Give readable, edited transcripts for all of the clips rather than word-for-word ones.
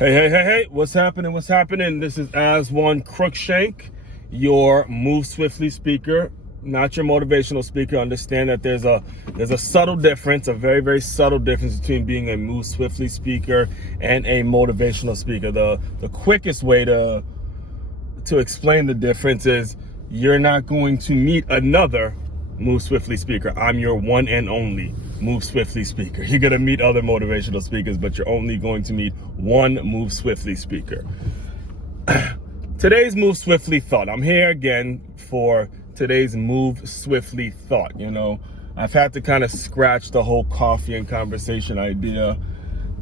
Hey, what's happening? This is Aswand Cruickshank, your Move Swiftly speaker, not your motivational speaker. Understand that there's a subtle difference, a very, very subtle difference between being a Move Swiftly speaker and a motivational speaker. The quickest way to explain the difference is you're not going to meet another Move Swiftly speaker. I'm your one and only Move Swiftly speaker. You're going to meet other motivational speakers, but you're only going to meet one Move Swiftly speaker. Today's Move Swiftly thought. I'm here again for today's Move Swiftly thought. I've had to kind of scratch the whole coffee and conversation idea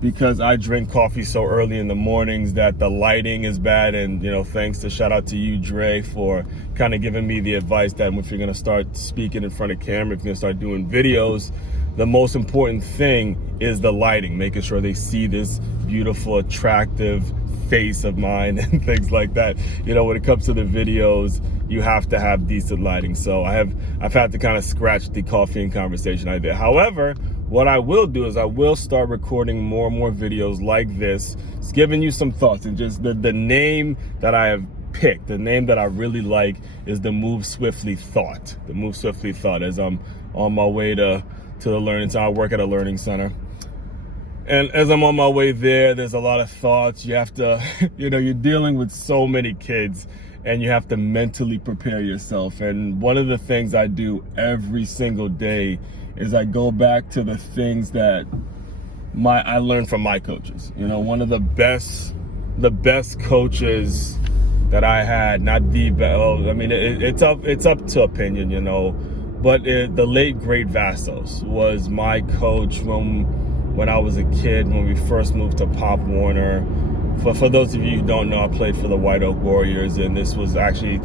because I drink coffee so early in the mornings that the lighting is bad. And, thanks to shout out to you, Dre, for kind of giving me the advice that if you're going to start speaking in front of camera, if you're going to start doing videos, the most important thing is the lighting, making sure they see this beautiful, attractive face of mine and things like that. When it comes to the videos, you have to have decent lighting. So I've had to kind of scratch the coffee and conversation idea. However, what I will do is I will start recording more and more videos like this. It's giving you some thoughts, and just the name that I have picked, the name that I really like is the Move Swiftly Thought. The Move Swiftly Thought, as I'm on my way to the learning center. I work at a learning center. And as I'm on my way there's a lot of thoughts. You have to, you're dealing with so many kids and you have to mentally prepare yourself. And one of the things I do every single day is I go back to the things that I learned from my coaches. One of the best coaches that I had, not the best. It's up to opinion, but the late great Vassos was my coach when I was a kid, when we first moved to Pop Warner. For those of you who don't know, I played for the White Oak Warriors, and this was actually,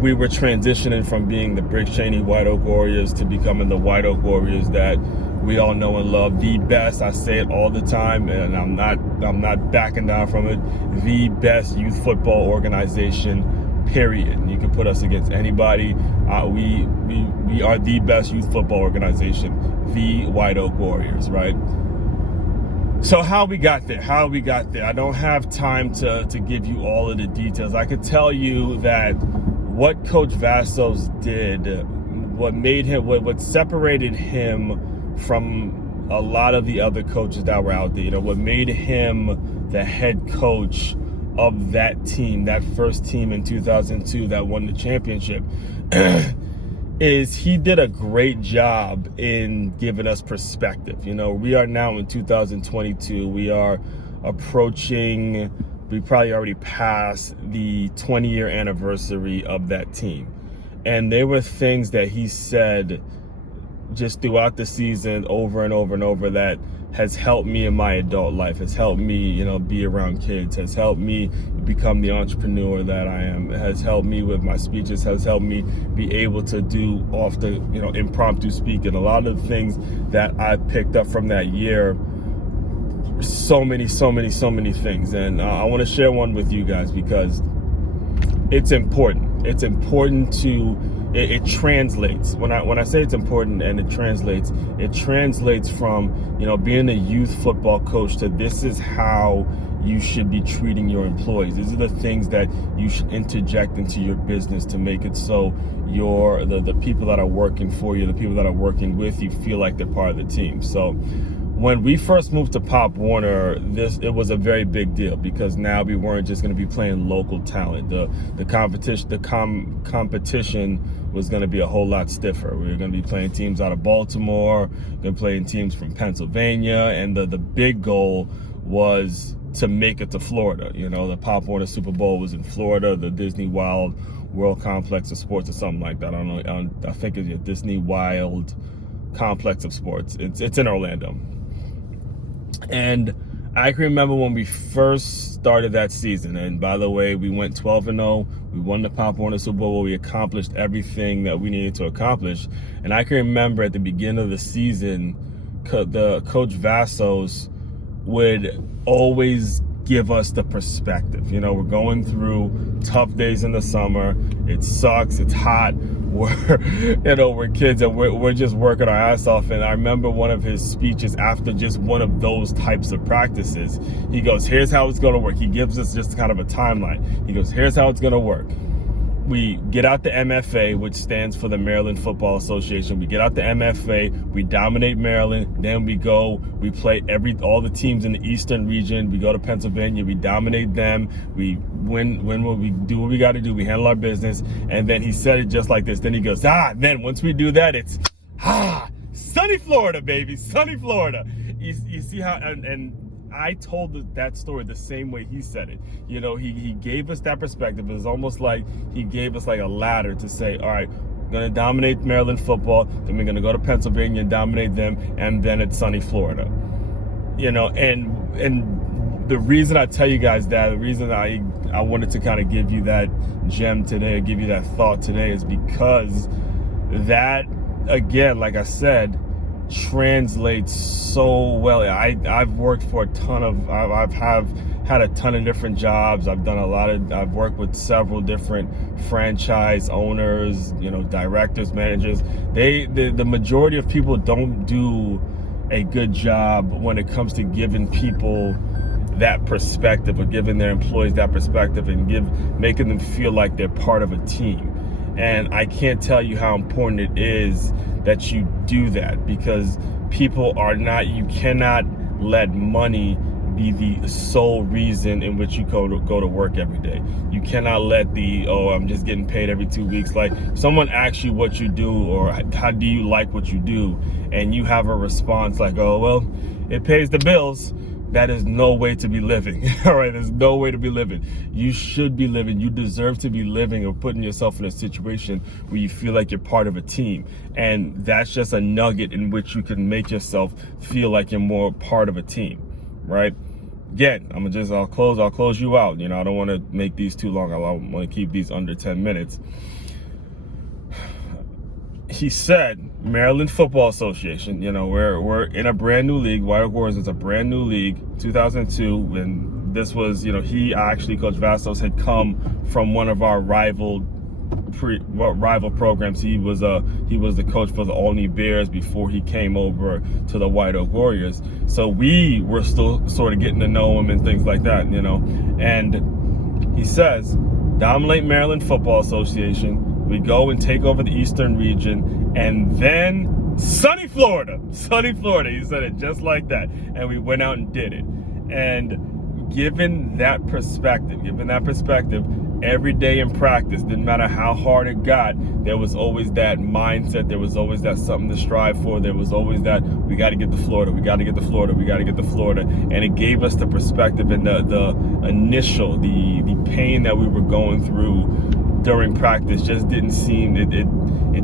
we were transitioning from being the Brick Cheney White Oak Warriors to becoming the White Oak Warriors that we all know and love. The best, I say it all the time, and I'm not backing down from it, the best youth football organization, period. You can put us against anybody. We are the best youth football organization, the White Oak Warriors, right? So how we got there, I don't have time to give you all of the details. I could tell you that what Coach Vassos did, what separated him from a lot of the other coaches that were out there, what made him the head coach of that team, that first team in 2002 that won the championship, is he did a great job in giving us perspective. We are now in 2022. We are approaching, we probably already passed the 20-year anniversary of that team. And there were things that he said just throughout the season over and over and over that has helped me in my adult life, has helped me, be around kids, has helped me become the entrepreneur that I am, has helped me with my speeches, has helped me be able to do impromptu speaking. A lot of the things that I picked up from that year, so many things. And I want to share one with you guys because it's important. It's important it translates. When I say it's important and it translates from, being a youth football coach to this is how you should be treating your employees. These are the things that you should interject into your business to make it so the people that are working for you, the people that are working with you feel like they're part of the team. So when we first moved to Pop Warner, it was a very big deal because now we weren't just going to be playing local talent. The competition was going to be a whole lot stiffer. We were going to be playing teams out of Baltimore, going to be playing teams from Pennsylvania, and the big goal was to make it to Florida. The Pop Warner Super Bowl was in Florida, the Disney Wild World Complex of Sports or something like that. I don't know. I think it's a Disney Wild Complex of Sports. It's in Orlando. And I can remember when we first started that season, and by the way, we went 12-0. We won the Pop Warner Super Bowl. We accomplished everything that we needed to accomplish. And I can remember at the beginning of the season, the Coach Vassos would always give us the perspective. We're going through tough days in the summer. It sucks. It's hot. we're kids and we're just working our ass off. And I remember one of his speeches after just one of those types of practices. He goes, here's how it's going to work. He gives us just kind of a timeline. He goes, here's how it's going to work. We get out the MFA, which stands for the Maryland Football Association. We get out the MFA, we dominate Maryland, then we play all the teams in the Eastern region. We go to Pennsylvania, we dominate them, we win what we do what we got to do, we handle our business. And then he said it just like this. Then he goes, then once we do that, it's sunny Florida, baby, sunny Florida. You see how, and I told that story the same way he said it. He gave us that perspective. It was almost like he gave us like a ladder to say, all right, we're going to dominate Maryland football, then we're going to go to Pennsylvania and dominate them, and then it's sunny Florida. And the reason I tell you guys that, the reason I wanted to kind of give you that gem today, give you that thought today, is because that, again, like I said, translates so well. I've worked for I've had a ton of different jobs. I've worked with several different franchise owners, directors, managers. The majority of people don't do a good job when it comes to giving people that perspective, or giving their employees that perspective, and making them feel like they're part of a team. And I can't tell you how important it is that you do that, because you cannot let money be the sole reason in which you go to work every day. You cannot let I'm just getting paid every 2 weeks. Like, someone asks you what you do, or how do you like what you do, and you have a response like, oh, well, it pays the bills. That is no way to be living. All right, there's no way to be living. You should be living. You deserve to be living, or putting yourself in a situation where you feel like you're part of a team. And that's just a nugget in which you can make yourself feel like you're more part of a team, right? Again, I'll close you out. I don't want to make these too long. I want to keep these under 10 minutes. He said, Maryland Football Association, we're in a brand new league. White Oak Warriors is a brand new league, 2002. And this was, Coach Vastos had come from one of our rival programs. He was the coach for the Albany Bears before he came over to the White Oak Warriors. So we were still sort of getting to know him and things like that, And he says, dominate Maryland Football Association. We go and take over the Eastern region, and then sunny Florida. He said it just like that. And we went out and did it. And given that perspective, every day in practice, didn't matter how hard it got, there was always that mindset. There was always that something to strive for. There was always that, we got to get to Florida. And it gave us the perspective, and the initial, the pain that we were going through during practice just didn't seem, it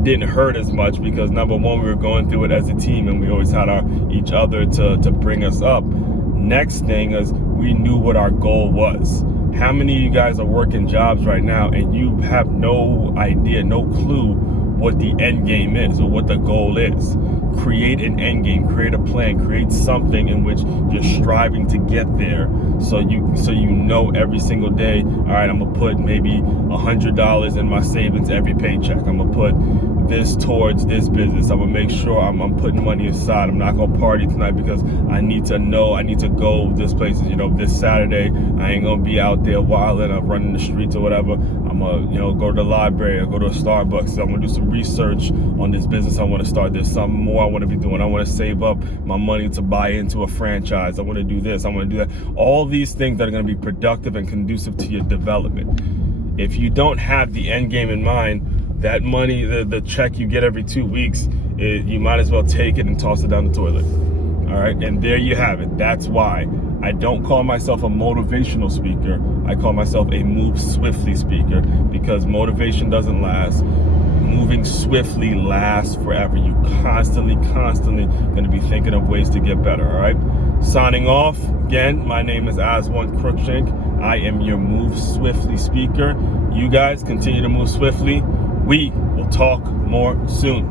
didn't hurt as much, because number one, we were going through it as a team, and we always had each other to bring us up. Next thing is, we knew what our goal was. How many of you guys are working jobs right now and you have no idea, no clue what the end game is or what the goal is? Create an end game, create a plan, create something in which you're striving to get there. So you know every single day, all right, I'm gonna put maybe $100 in my savings every paycheck. I'm gonna put this towards this business. I'm gonna make sure I'm putting money aside. I'm not gonna party tonight because I need to go this place. This Saturday I ain't gonna be out there wilding. I'm running the streets or whatever. I'm gonna go to the library or go to a Starbucks. I'm gonna do some research on this business I want to start. There's something more I want to be doing. I want to save up my money to buy into a franchise. I want to do this. I want to do that. All these things that are going to be productive and conducive to your development. If you don't have the end game in mind, that money, the check you get every 2 weeks, you might as well take it and toss it down the toilet. All right, and there you have it. That's why I don't call myself a motivational speaker. I call myself a move swiftly speaker, because motivation doesn't last. Moving swiftly lasts forever. You constantly going to be thinking of ways to get better. All right, signing off again. My name is Aswand Cruickshank. I am your move swiftly speaker. You guys continue to move swiftly. We will talk more soon.